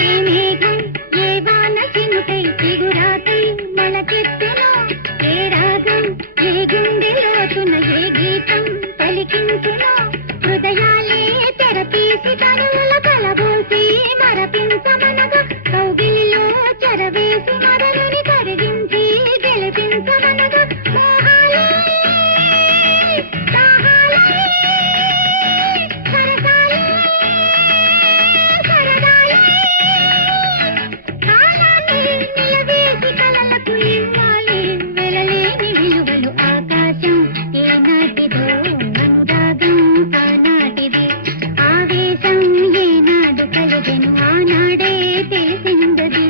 ఏ మేఘం ఏ వాన చినుకై చిగురాకై మొలకెత్తెనో, ఏ రాగం ఏ గుండె లోతున ఏ గీతం పలికించెనో, హృదయాలే తెరపీసి తనువుల కలబోసి మరపించమనగా, కౌగిలిలో చెరవేసి మదనుని కరిగించి గెలిపించమనగా, మోహాలే దాహాలే సరసాలే సరదాలే కాలాన్ని నిలవేసి కలలకు ఇవ్వాలి వెలలేని విలువలు. ఆకాశం ఏనాటిదో అనురాగం ఆనాటిది, ఆవేశం ఏనాడు కలిగెను ఆనాడే తెలిసిందది.